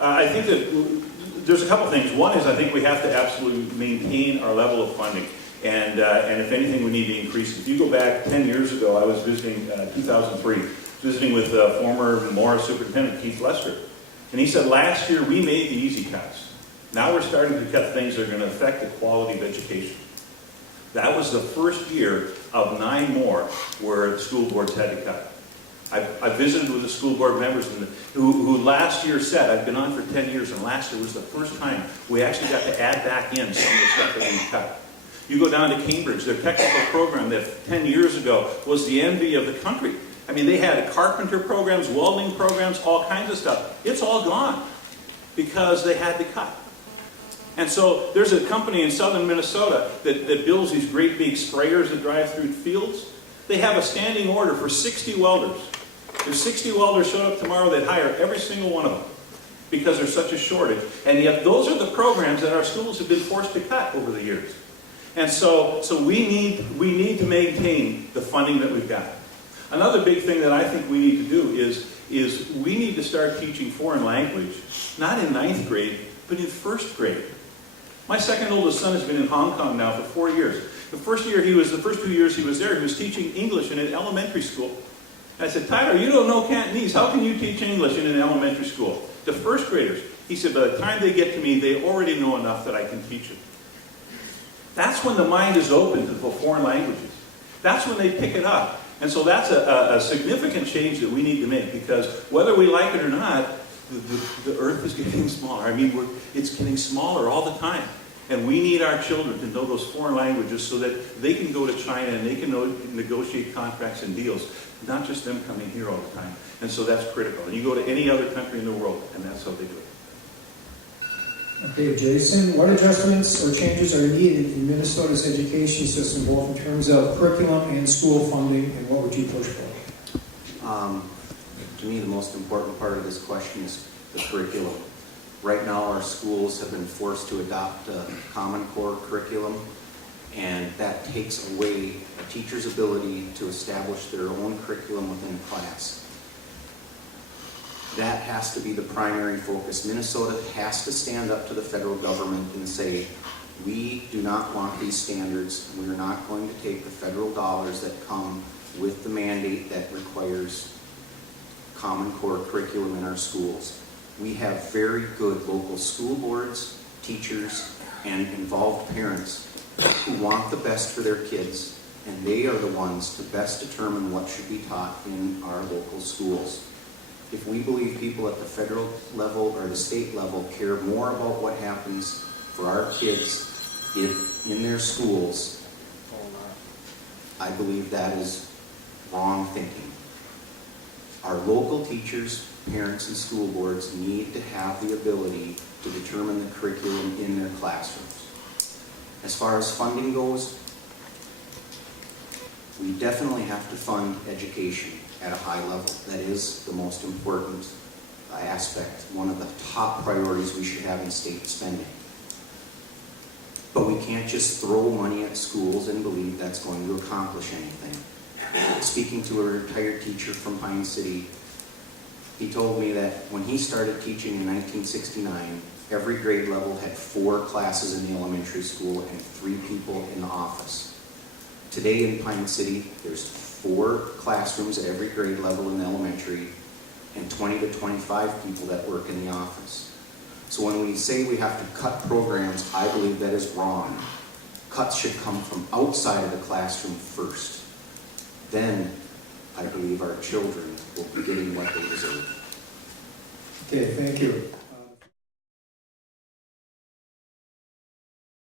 I think that there's a couple things. One is I think we have to absolutely maintain our level of funding. And if anything, we need to increase it. If you go back 10 years ago, I was visiting, 2003, visiting with former Morris Superintendent Keith Lester. And he said, last year we made the easy cuts. Now we're starting to cut things that are going to affect the quality of education. That was the first year of 9 more where the school boards had to cut. I visited with the school board members who last year said, I've been on for 10 years, and last year was the first time we actually got to add back in some of the stuff that we cut. You go down to Cambridge, their technical program that 10 years ago was the envy of the country. I mean, they had carpenter programs, welding programs, all kinds of stuff. It's all gone because they had to cut. And so there's a company in southern Minnesota that builds these great big sprayers that drive through fields. They have a standing order for 60 welders. If 60 welders showed up tomorrow, they'd hire every single one of them because there's such a shortage. And yet those are the programs that our schools have been forced to cut over the years. And so we need to maintain the funding that we've got. Another big thing that I think we need to do is we need to start teaching foreign language, not in 9th grade, but in 1st grade. My second oldest son has been in Hong Kong now for 4 years. The first 2 years he was there, he was teaching English in an elementary school. And I said, Tyler, you don't know Cantonese. How can you teach English in an elementary school? The 1st graders. He said, by the time they get to me, they already know enough that I can teach them. That's when the mind is open to the foreign languages. That's when they pick it up. And so that's a significant change that we need to make, because whether we like it or not, the earth is getting smaller. I mean, it's getting smaller all the time. And we need our children to know those foreign languages so that they can go to China and they can negotiate contracts and deals, not just them coming here all the time. And so that's critical. And you go to any other country in the world, and that's how they do it. Okay, Jason, what adjustments or changes are needed in Minnesota's education system, both in terms of curriculum and school funding, and what would you push for? To me, the most important part of this question is the curriculum. Right now, our schools have been forced to adopt a Common Core curriculum, and that takes away a teacher's ability to establish their own curriculum within a class. That has to be the primary focus. Minnesota has to stand up to the federal government and say, we do not want these standards. We are not going to take the federal dollars that come with the mandate that requires Common Core curriculum in our schools. We have very good local school boards, teachers, and involved parents who want the best for their kids, and they are the ones to best determine what should be taught in our local schools. If we believe people at the federal level or the state level care more about what happens for our kids in their schools, I believe that is wrong thinking. Our local teachers, parents, and school boards need to have the ability to determine the curriculum in their classrooms. As far as funding goes, we definitely have to fund education at a high level. That is the most important aspect, one of the top priorities we should have in state spending. But we can't just throw money at schools and believe that's going to accomplish anything. Speaking to a retired teacher from Pine City, he told me that when he started teaching in 1969, every grade level had 4 classes in the elementary school and 3 people in the office. Today in Pine City, there's 4 classrooms at every grade level in elementary and 20 to 25 people that work in the office. So when we say we have to cut programs, I believe that is wrong. Cuts should come from outside of the classroom first. Then I believe our children will be getting what they deserve. Okay, thank you.